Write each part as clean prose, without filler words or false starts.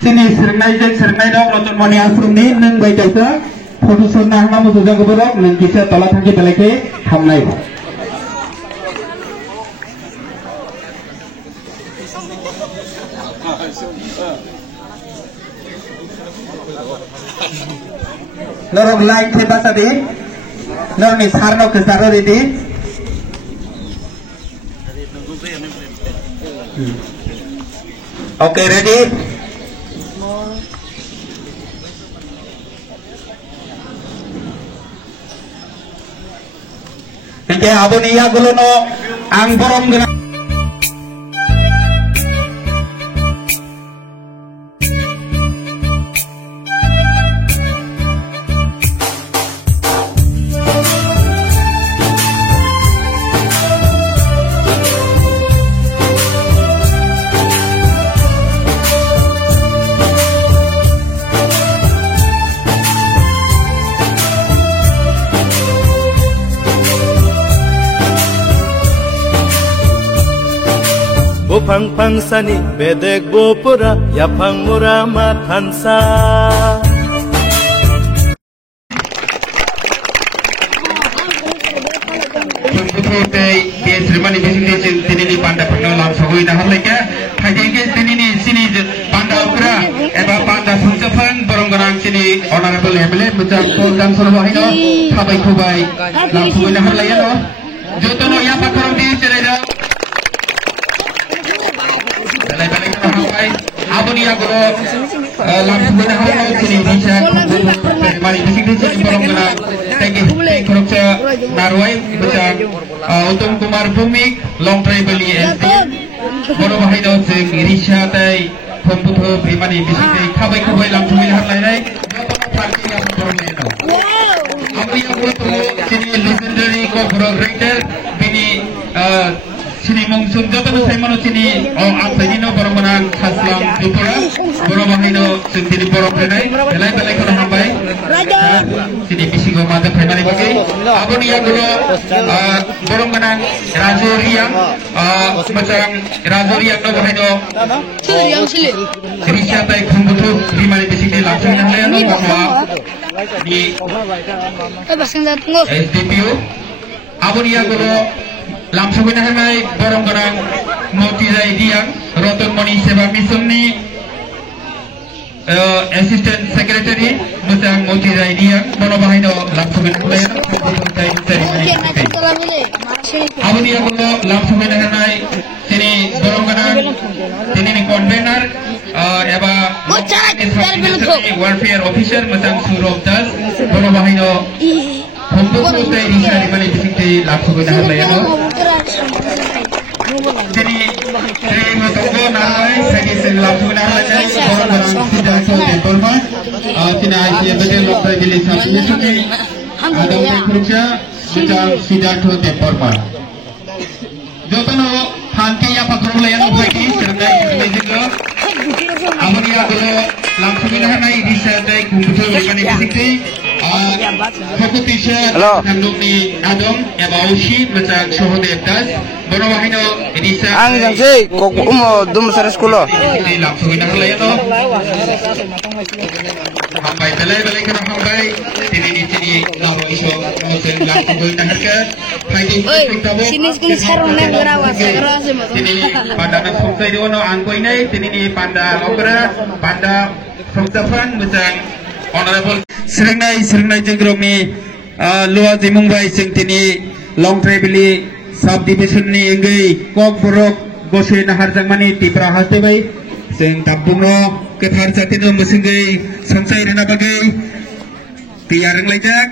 sini sernai dok nonton moni asrum ni neng baik aja foto sunnah nama sudah keberok neng kisah tolak tangki belake hamnai. Norong lain siapa tadi? Norong ni sarno kesaro ini. Okay, ready? Oke, abon iya gulo no ang borom gana. Bopang pangsani bedek bopura yapang murama tansa. Seremani bising sini panda pernah langsung hui dah mereka. Hanya sini panda ukra, eba panda sungkapan borong-borong sini honorable MLA macam Poldan Surabaya no, kubai langsung hui dah mereka no. Jodoh no yang pakorong di sini dah. Abon iya gulo langsung hui dah mereka sini bisa seremani bising sini borong-borong tegi korupsi naruai macam Uttam Kumar Bhumik long tribal SD boro bahai do sing risha tai komputer primani bisite khabai langsung lihat lainai parti yang borne no amri aku tu sini legendary co-writer bini sini mungsun jabatan saya mano sini asai no boro menang khaslam dupura boro bahai do sing sini boro lainai belai kono hambai sini bisigo mata primani bagi abon iya gulo borong menang Razoriang macam Razoriang no bahai do risha tai komputer primani bisite langsung yang lain no bahwa di SDPU abon iya gulo langsung menang borong menang Motirai Diang Roton Moni Seva Mission ni Assistant Secretary macam Motirai Diang bono bahai do langsung menang abon iya gulo langsung menang sini borong menang sini ni convener eba warfare officer macam Surab Das bono bahai do untuk kita risha di mana bisite langsung menang layan no. Jadi matunggo narai segi segi langsung menang layan borong sudah temple mas sini asia betul lokal bilik satu sini ada kerja macam sudah temple mas. Jotono hanki ya pakrong layan bagi serta juga. Abon iya gulo langsung menang risha tai komputer mana bisite Fokus t-shirt handuk ni adong Ebaushi macam Sohodev Das bono bahino Edisa ang jangsi kok umo dum sare skulo langsung inang layan no hambai belai kana hambai ini sini laro iso mosen langsung inang harga fighting sini sarung ne berawas sini pada nak sumsai dono angkoi nai sini panda okra panda sumsapan macam honorable Serenai jenggrong ni luar di Mumbai sing tini long tribally subdivision ni engai kok borok gose nahar jangmani tipra haste bai sing tabung no kethar jatino mesingai sansai rena bagai tiareng lejak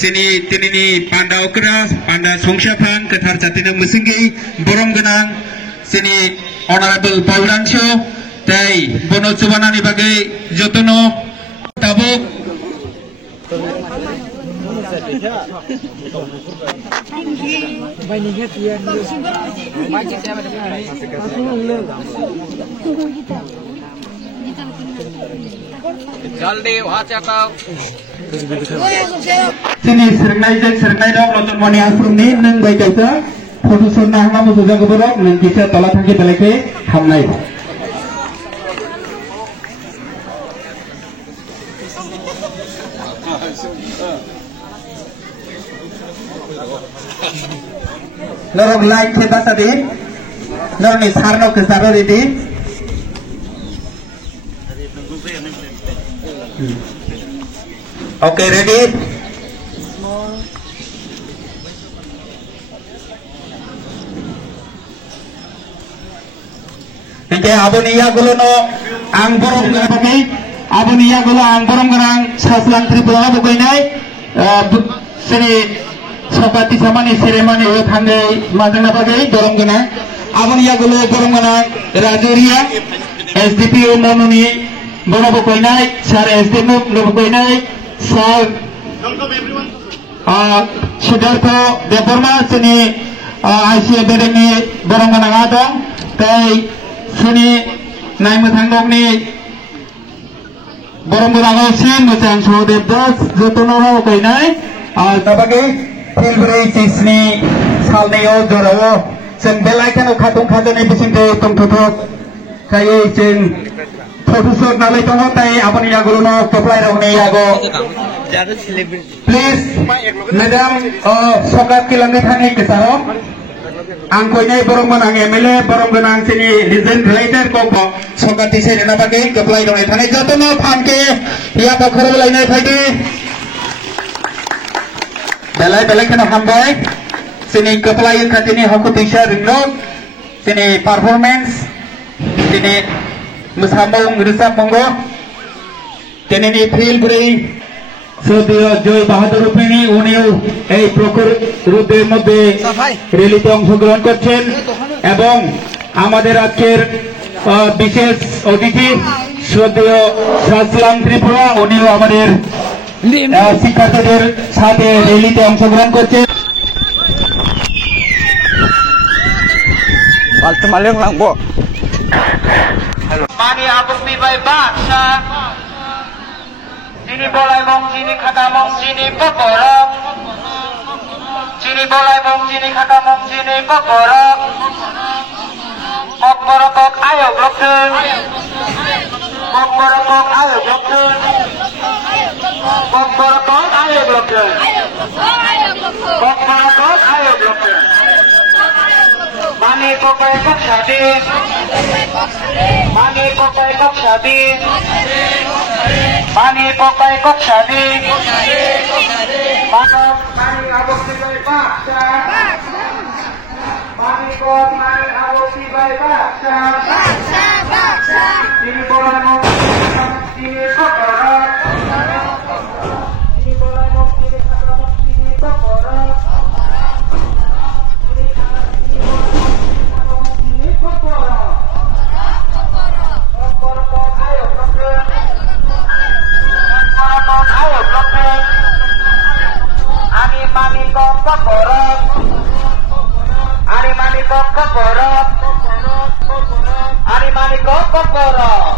sini tini ni panda okra panda songsapan kethar jatino mesingai borong genang sini honorable Paulansho tai bono cubana ni bagai jotono tabuk jaldi wacha kau sini serenai dok nonton moni asrum ni neng baik aja foto sunnah nama sudah keberok neng kisah tolak tangki belake hamnai Norong like kita tadi. Norong ni sarno kesaro di. Okay, ready? Oke, aboniya gulo no ang borong gapagi. Aboniya gulo ang borong ganang saslang tripura bukainay. Sini sokati samani seremani o thangai majang napagi borong ganang. Aboniya gulo borong ganang Rajuria SDPO mononi bono bukainay. Sar SDMO no bukainay. Sar Siddhartha Deborma sini ICA bedeni borong ganang adong. Kai sini naik metangdong ni borong borong sin macam Sodev Das jotono koi nai tabagi filberi cisni salneo jorao seng belai kan ukatung katung ni bising ke tung tutuk kaya seng profesor nalai tongo tai apa ni yago no keplai rong ni yago please madam sokat kilangi thani kesaro angkoi nai borong manang MLA borong manang sini legend writer ko sokati se na bagi keplai dong thane jotono phamke ya pokhor belai nai thaidi belai kana hambai sini keplai khatini hakutisa ringlok sini performance sini musambong risap monggo sini ni feel beri Sudhir Joy Bahadur Rupini উনিও এই প্রখর রোদের মধ্যে র্যালিতে অংশগ্রহণ করছেন এবং আমাদের আজকের বিশেষ অতিথি শ্রদ্ধেয় সাসলাম ত্রিপুরা উনিও আমাদের শিক্ষার্থীদের সাথে র্যালিতে অংশগ্রহণ করছেন Mani abuk bibai baksa Sini bolai mong sini kata mong sini pekorok Sini bolai mong sini kata mong sini pekorok Kok borokok ayo blokun Kok borokok ayo blokun Kok borokok ayo blokun Kok borokok ayo blokun Mani kopai kok sadis Mani kopai kok sadis Mani kopai kok sadis Mani abok sibai baksa Mani abok sibai baksa Sini bola mong sini kokorak Sini bola mong sini kokorak Sini kokorak Mani kok keborok Ari mani kok keborok Ari mani kok keborok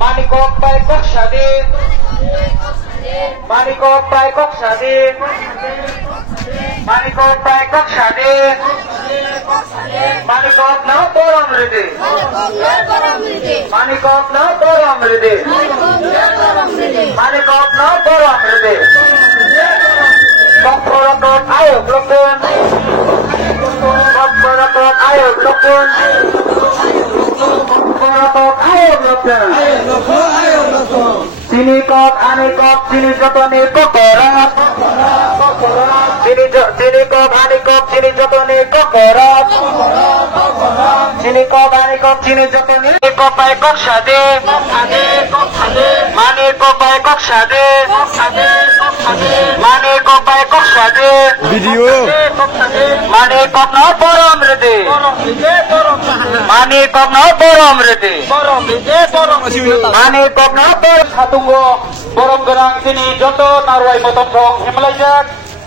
Mani kok pai kok sadit Mani kok pai kok sadit Mani kok pai kok sadit Mani kok na borong rede Mani kok na borong rede Mani kok na borong rede Kok borokok ayo blokun Kok borokok ayo blokun Kok borokok ayo blokun Sini kok ane kok sini jotone kokorak Sini kok ane kok sini jotone kokorak Sini kok ane kok sini jotone kok pai kok sade Mani kok pai kok sade Mani kok pai kok sade Video Mani kok no borom rede Mani kok no borom rede Mani kok no borom Hatunggo borom gerang sini joto naruai motong song Himalajak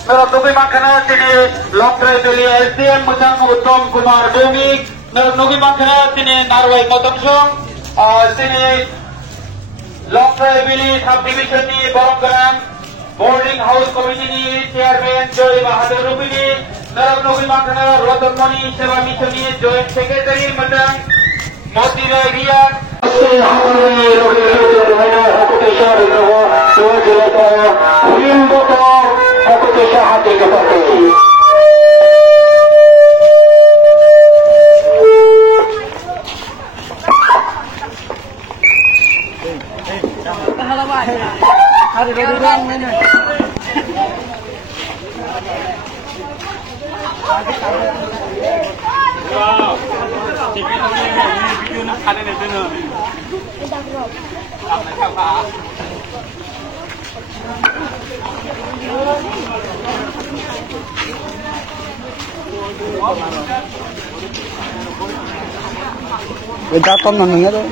Merok nugi makana sini Lokre duli SDM Mutang Uttom Kumar Bumik Merok nugi makana sini naruai motong song Sini Lokre Bili Subdivision ni borom gerang Boarding House Committee ni Chairman Joy Bahadur Rupini Merok nugi makana Rotomoni Seva Mishoni Joint Secretary Mutang Moti Ria Hati Datang namanya tuh.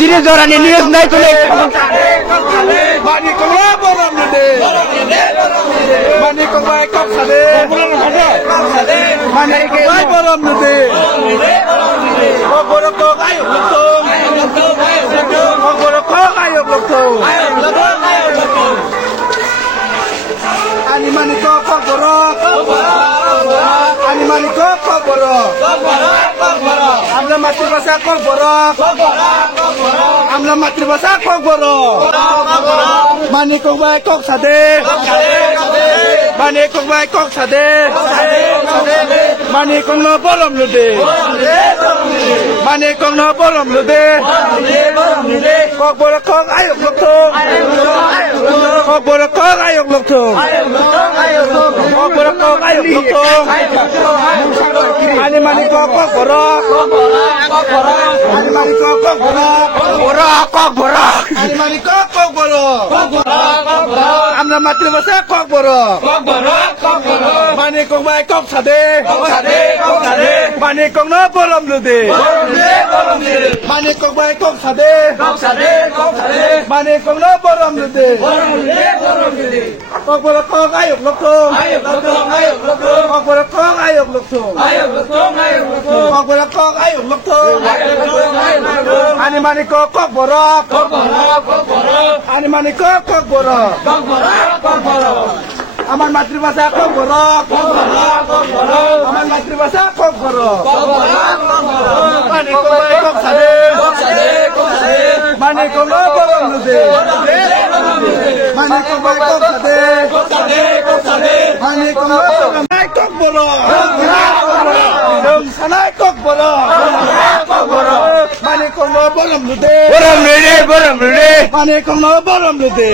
Ciri joran ini naik tulik. Mani kongla boram nade. Mani kongla kok sade. Mani kongla boram nade. Kok boram kok ayo lutung. Kok boram kok ayo lutung. Ani mani kok borok. Ani mani kok borok. Amla mati basa kok borok. Amla mati basa kok borok. Mani kok baik kok sade. Mani kok baik kok sade. Mani kok no borom lude. Mani kok no borom lude. Kok borok kok ayo lutung. Kok borok kok ayo lutung. Kok borok kok ayo lutung. Ani mani kok borok. Ani mani kok borok. Kok borok. Ani mani kok borok. Amna mati basa kok borok. Mani kok baik kok sade. Mani kok no borom lude. Mani kok baik kok sade. Mani kok no borom lude. Kok borok kok ayo lutung. Kok borok kok ayo lutung. Kok borok kok ayo lutung. Ani mani kok borok. Ani mani kok borok. Aman matri basa kok borok. Aman matri basa kok borok. Mani kok baik kok sade. Mani kok no borom lude. Mani kok baik kok sade. Mani kok no borom baik kok borok. Dong sanai kok borok. Mani kok no borom lude. Borom lude. Mani kok no borom lude.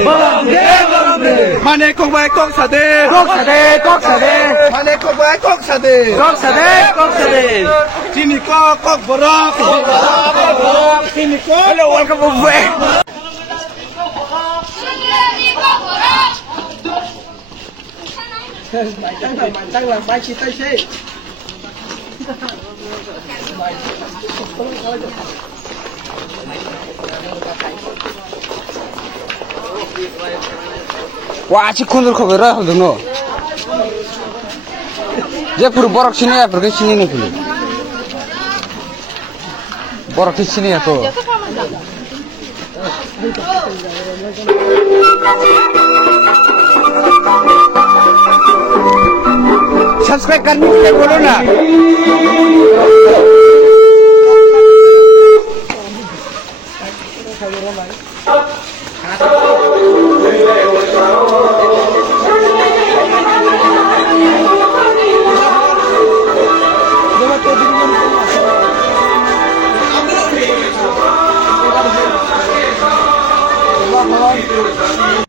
Mani kok baik kok sade. Mani kok baik kok sade. Sini kok borok. Sini kok. Halo, welcome back. Mancang lang baik kita sih. Wah, cik kundur khabara hodono. Je pur borok sini ya, pergi sini nih dulu. Borok di sini ya tuh. Subscribe करने के लिए बोलो ना।